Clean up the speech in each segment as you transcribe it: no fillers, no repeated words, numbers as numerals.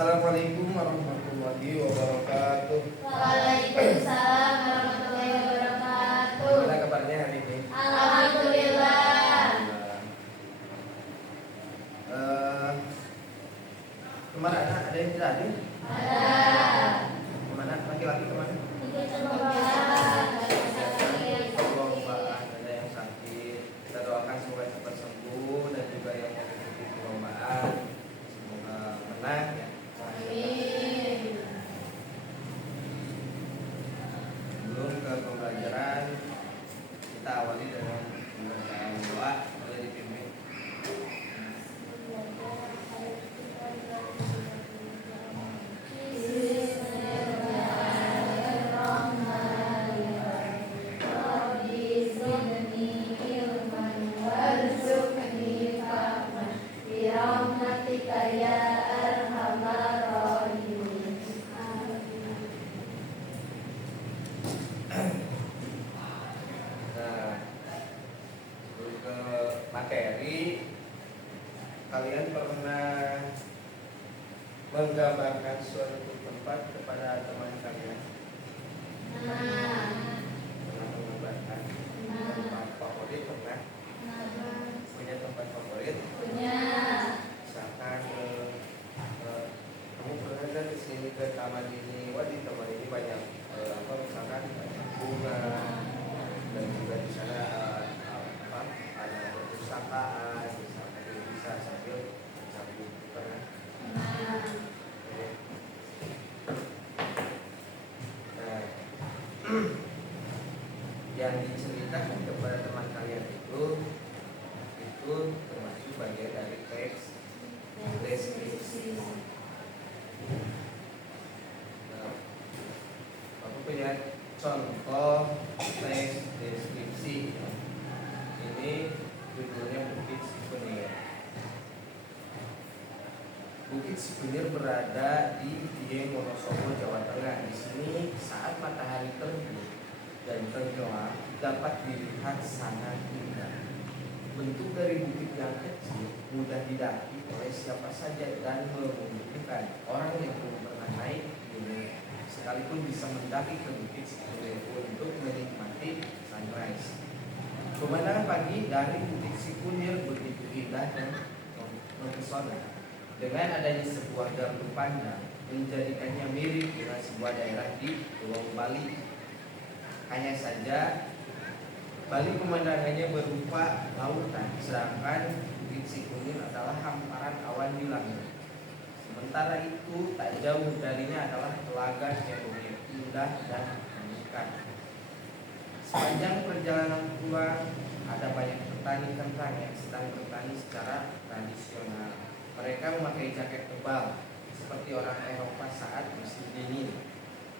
Assalamualaikum warahmatullahi wabarakatuh. Waalaikumsalam warahmatullahi wabarakatuh. Gimana kabarnya hari ini? Alhamdulillah. Kemana ada yang tidak hadir? Ada. Kemana laki-laki kemana? Ikut perlombaan. Perlombaan, ada yang sakit. Kita doakan semoga cepat sembuh dan juga yang mengikuti perlombaan semoga menang ya. Amin. Sebelum ke pembelajaran, kita awali dengan pembacaan doa. Boleh dipimpin. Materi, kalian pernah menggambarkan suatu tempat kepada teman kalian? Pernah menggambarkan tempat favorit? Pernah? Punya tempat favorit? Punya. Misalkan kamu pernah kan kesini ke taman ini, wah di taman ini banyak misalkan banyak bunga dan juga di sana ada perpustakaan, misalkan jadi bisa sambil mencari pernah. Nah, yang diceritakan kepada teman kalian itu termasuk bagian dari teks deskripsi. Nah, aku punya contoh teks deskripsi. Ini judulnya Bukit Sikunir. Bukit Sikunir berada di Dieng, Wonosobo, Jawa Tengah. Di sini saat matahari terbit dan tenggelam dapat dilihat sangat indah. Bentuk dari bukit yang kecil mudah didaki oleh siapa saja dan memungkinkan orang yang belum pernah naik gunung sekalipun bisa mendaki ke Bukit Sikunir untuk menikmati sunrise. Pemandangan pagi dari Bukit Sikunir begitu indah dan mempesona. Dengan adanya sebuah gardu pandang menjadikannya mirip dengan sebuah daerah di Pulau Bali. Hanya saja Bali pemandangannya berupa lautan, sedangkan Bukit Sikunir adalah hamparan awan di langit. Sementara itu tak jauh darinya adalah telaga yang begitu indah dan memikat. Sepanjang perjalanan pulang ada banyak petani kentang yang sedang bertani secara tradisional. Mereka memakai jaket tebal seperti orang Eropa saat musim dingin.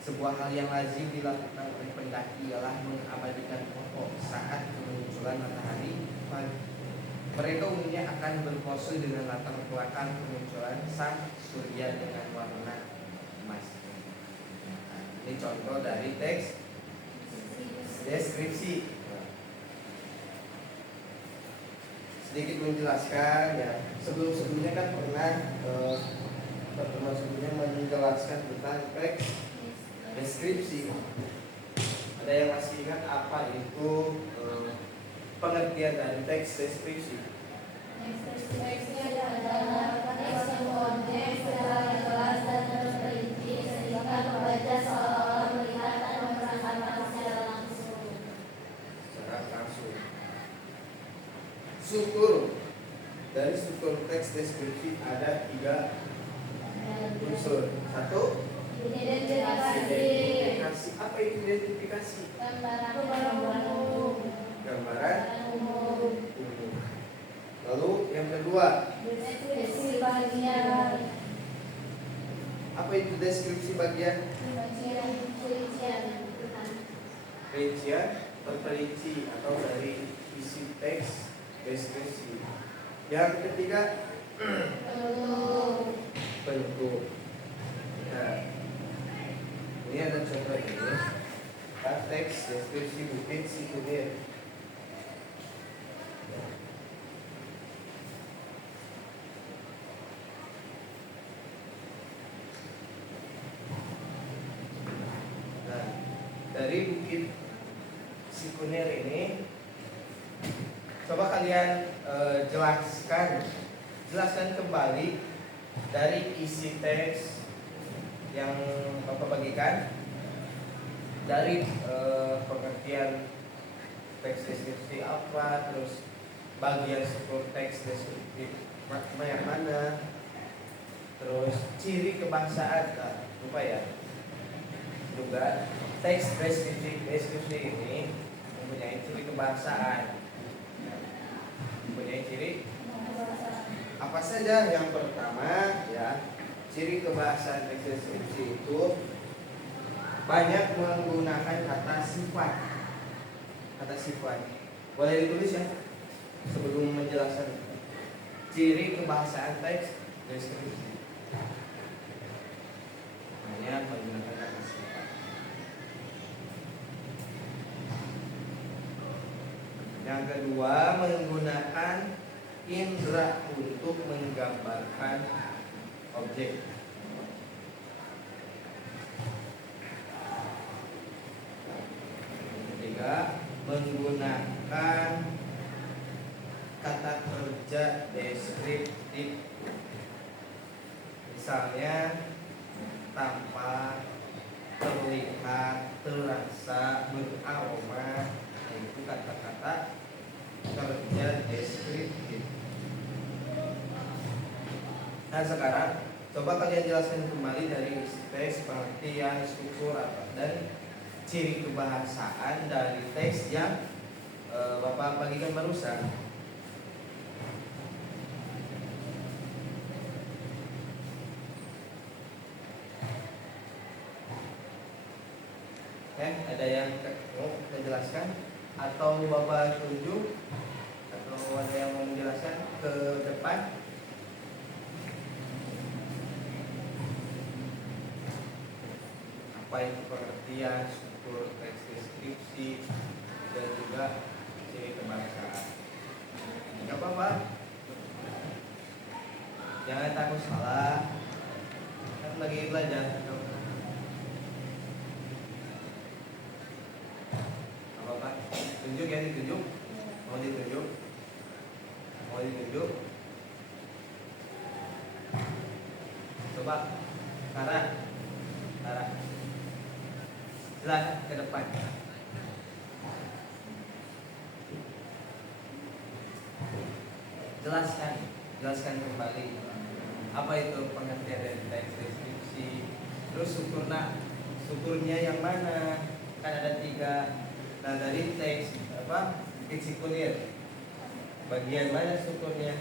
Sebuah hal yang lazim dilakukan oleh pendaki ialah mengabadikan foto saat kemunculan matahari pagi. Mereka umumnya akan berpose dengan latar belakang kemunculan sang surya dengan warna emas. Ini contoh dari teks deskripsi. Sedikit menjelaskan ya. Sebelumnya kan pernah pertemuan sebelumnya menjelaskan tentang teks deskripsi. Ada yang masih ingat apa itu pengertian dari teks deskripsi? Deskripsi adalah teks yang konteks secara jelas dan terperinci sehingga pembaca seolah-olah melihat dan merasakan secara langsung. Struktur dari struktur teks deskripsi ada 3 unsur. 1. Identifikasi. Apa itu identifikasi? Gambaran umum. Lalu yang kedua, Deskripsi bagian. apa itu deskripsi bagian? Rincian terperinci atau dari isi teks deskripsi. Yang ketiga, bentuk. Nah, ini ada contoh ini. Teks deskripsi Bukit Sikunir. dari Bukit Sikunir ini, coba kalian jelaskan kembali dari isi teks yang Bapak bagikan, dari pengertian teks deskripsi apa, terus bagian struktur teks deskriptif yang mana, terus ciri kebahasaan. Lupa ya, juga teks deskripsi ini mempunyai ciri kebahasaan. Mempunyai ciri apa saja? Yang pertama ya, ciri kebahasaan teks deskripsi itu banyak menggunakan kata sifat. Kata sifat boleh ditulis ya sebelum menjelaskan ciri kebahasaan teks deskripsi. Banyak menggunakan kata sifat. Yang kedua, menggunakan indera untuk menggambarkan objek. Ketiga, menggunakan kata kerja deskriptif. Misalnya tampak, terlihat, terasa, beraroma, itu kata-kata kerja deskriptif. Nah sekarang coba kalian jelaskan kembali dari teks pengertian, struktur dan ciri kebahasaan dari teks yang Bapak bagikan barusan. Ada yang mau menjelaskan atau Bapak tunjuk atau ada yang mau menjelaskan ke depan? Apa itu pengertian, struktur teks deskripsi dan juga ciri kebahasaan? Enggak apa-apa. Jangan takut salah. Kan lagi belajar. Tunjuk ya, ditunjuk. Mau ditunjuk? Mau ditunjuk? Coba Tara silakan ke depan. Jelaskan kembali apa itu pengertian dari teks deskripsi. Terus strukturnya yang mana? Kan ada 3. Nah dari teks Bukit Sikunir, bagian mana strukturnya?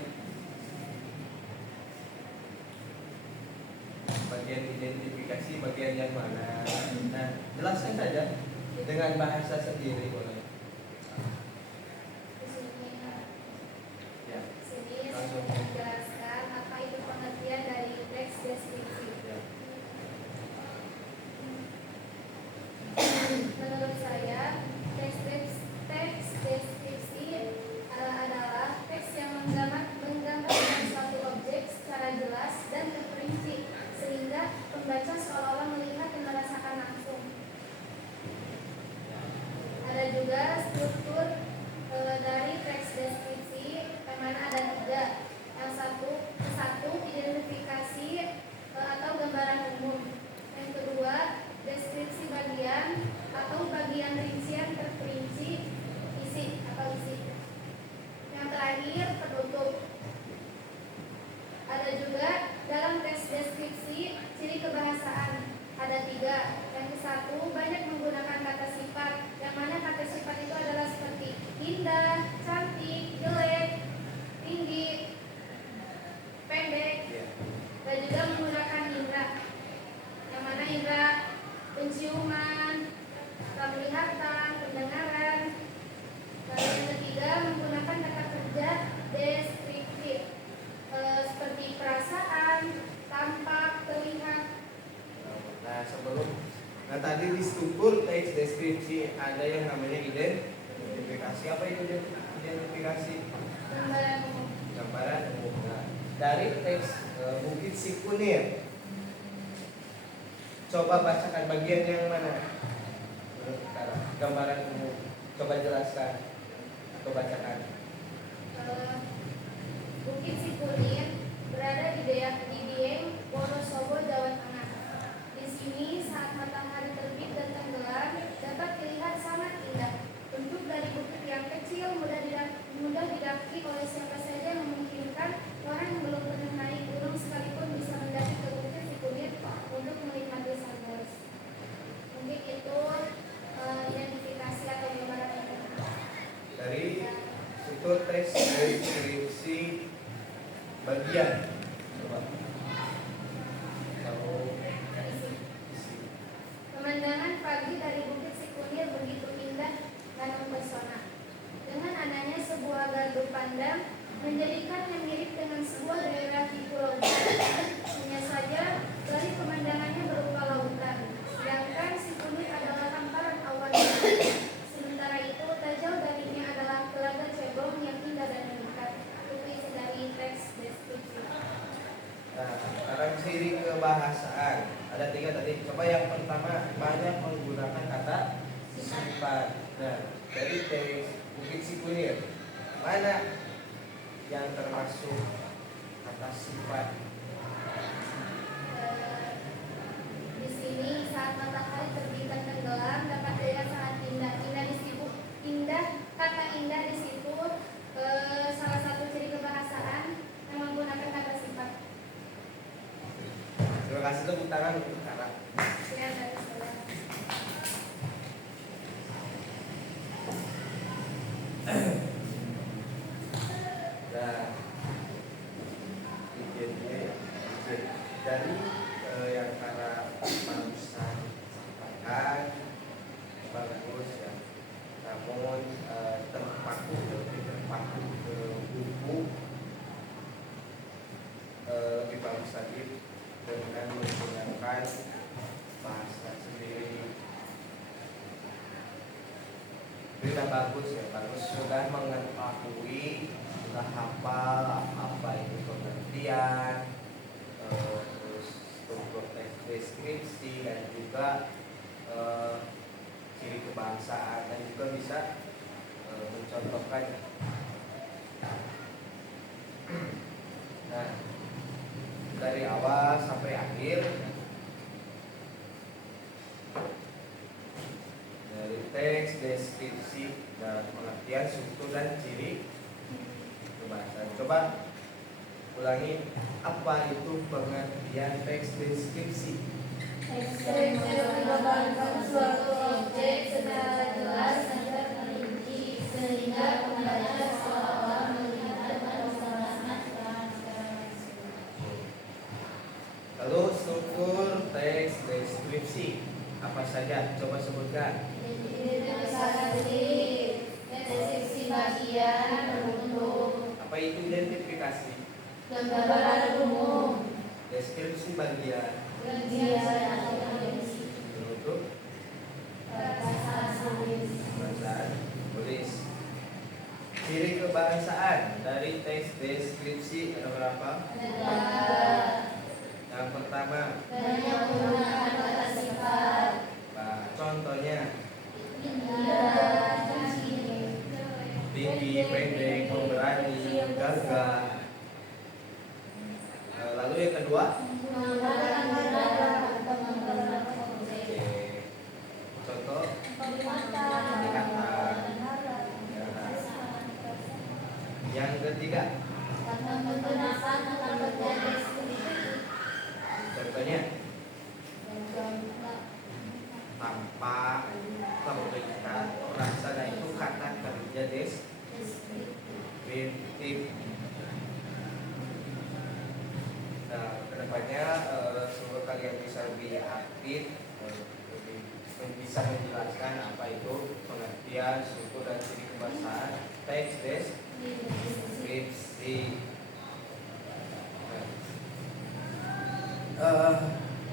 Bagian identifikasi, bagian yang mana? Nah jelaskan saja dengan bahasa sendiri boleh. Ya. Sini Langsung. menjelaskan apa itu pengertian dari teks deskripsi. Ya. Menurut saya, teks deskripsi adalah teks yang menggambarkan suatu objek secara jelas dan terperinci sehingga pembaca seolah-olah melihat dan merasakan langsung. Ada juga struktur dari teks deskripsi yang mana ada 3. Yang satu identifikasi atau gambaran umum. Yang kedua deskripsi bagian atau bagian rincian terperinci isi. Yang terakhir penutup. Ada juga dalam teks deskripsi ciri kebahasaan ada 3. Yang ke-1 banyak menggunakan kata sifat, yang mana kata sifat itu adalah seperti indah, cantik, jelek, tinggi, pendek. Dan juga menggunakan indera, yang mana indera penciuman, penglihatan, pendengaran. Lalu yang ketiga menggunakan kata kerja deskriptif seperti perasaan, tampak, terlihat. Nah tadi di struktur teks deskripsi ada yang namanya identifikasi. Apa itu identifikasi? Gambaran umum. Nah, dari teks Bukit Sikunir, coba bacakan bagian yang mana? Gambaran umum. Coba jelaskan. Coba bacakan. Bukit Sikunir berada di Dieng, Wonosobo, Jawa Tengah. Di sini saat matahari terbit dan tenggelam dapat dilihat sangat indah. Bentuk dari bukit yang kecil mudah didaki oleh siapa saja yang memungkinkan. Orang yang belum pernah naik gunung sekalipun bisa mendaki ke Bukit Sikunir untuk menikmati sunrise. Mungkin itu identifikasi atau gambaran Dari situ tes deskripsi bagian. Coba. Kamu isi. Pemandangan pagi dari Bukit Sikunir begitu indah dan mempesona. Dengan adanya sebuah gardu pandang menjadikannya mirip dengan sebuah daerah di Pulau Jawa. Hanya saja dari pemandangannya berupa lautan, sedangkan Sikunir adalah hamparan awan. Sementara itu tak jauh darinya adalah Telaga Cebong yang indah dan mengikat. Itu isi dari teks deskripsi. Nah, sekarang ciri kebahasaan. Ada 3 tadi. Coba yang pertama, banyak menggunakan kata sifat. Nah, dari teks Bukit Sikunir, mana yang termasuk kata sifat? Di sini saat matahari terbit dan tenggelam dapat dilihat sangat indah. Kata indah di situ salah satu ciri kebahasaan yang menggunakan kata sifat. Terima kasih, tepuk tangan untuk Kara. Ya, dari saya. Nah, dari yang Kara barusan sampaikan bagus ya. Namun terpaku ke buku lebih bagus lagi dengan menggunakan bahasa sendiri. Sudah bagus ya, bagus sudah mengetahui, sudah hafal apa itu pengertian, terus struktur teks deskripsi dan juga ciri kebahasaan dan juga bisa mencontohkan. Nah, dari awal sampai akhir, dari teks deskripsi dan pengertian struktur dan ciri kebahasaan. Coba ulangi, apa itu pengertian teks deskripsi? Deskripsi menggambarkan suatu objek secara jelas dan terperinci sehingga pembaca seolah-olah melihat dan merasakan transparansi. Lalu struktur teks deskripsi apa saja? Coba sebutkan. Identifikasi, deskripsi bagian berbentuk, Apa itu identifikasi? gambaran umum, Deskripsi bagian rincian atau dimensi, berbentuk bahasa bahasaan tulis. Ciri kebahasaan dari teks deskripsi ada berapa? ada Yang pertama, banyak menggunakan kata sifat, contohnya indah, tinggi, pendek, pemberani, gagah. Lalu yang kedua, menggunakan kata atau menggunakan objek, contoh penglihatan, yang ketiga, menggunakan kata deskripsi, contohnya tanpa terlihat rasa, nah itu kata kerja deskriptif. Nah, kedepannya semoga kalian bisa lebih aktif, lebih bisa menjelaskan apa itu pengertian, struktur dan ciri kebahasaan teks deskripsi.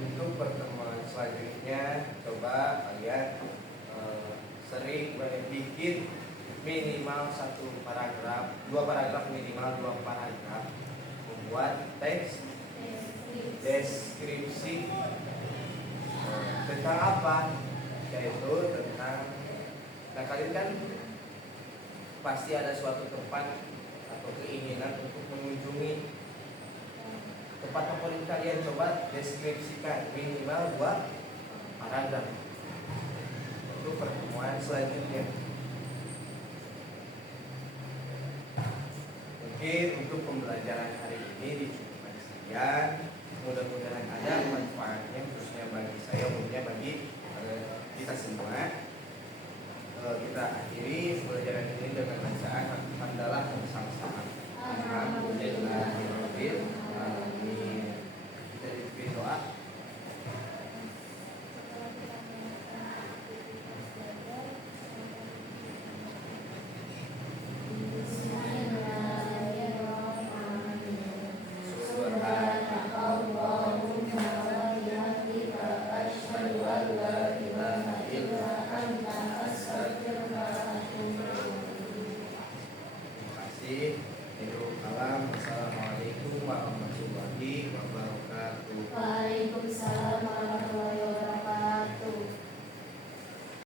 Untuk pertemuan selanjutnya, coba kalian sering bikin minimal 1 paragraf, 2 paragraf minimal 2 paragraf membuat teks deskripsi tentang apa? Yaitu tentang tentang, nah kalian kan pasti ada suatu tempat atau keinginan untuk mengunjungi tempat favorit kalian. Coba deskripsikan minimal 2 paragraf untuk pertemuan selanjutnya. Mungkin untuk pembelajaran hari ini dicukupkan sekian. Mudah-mudahan ada manfaatnya khususnya bagi saya, umumnya bagi kita semua. Kita akhiri pembelajaran ini dengan bacaan hamdalah bersama-sama. Alhamdulillahirabbil alamin. Kita dipimpin doa. Terima kasih. Assalamualaikum warahmatullahi wabarakatuh.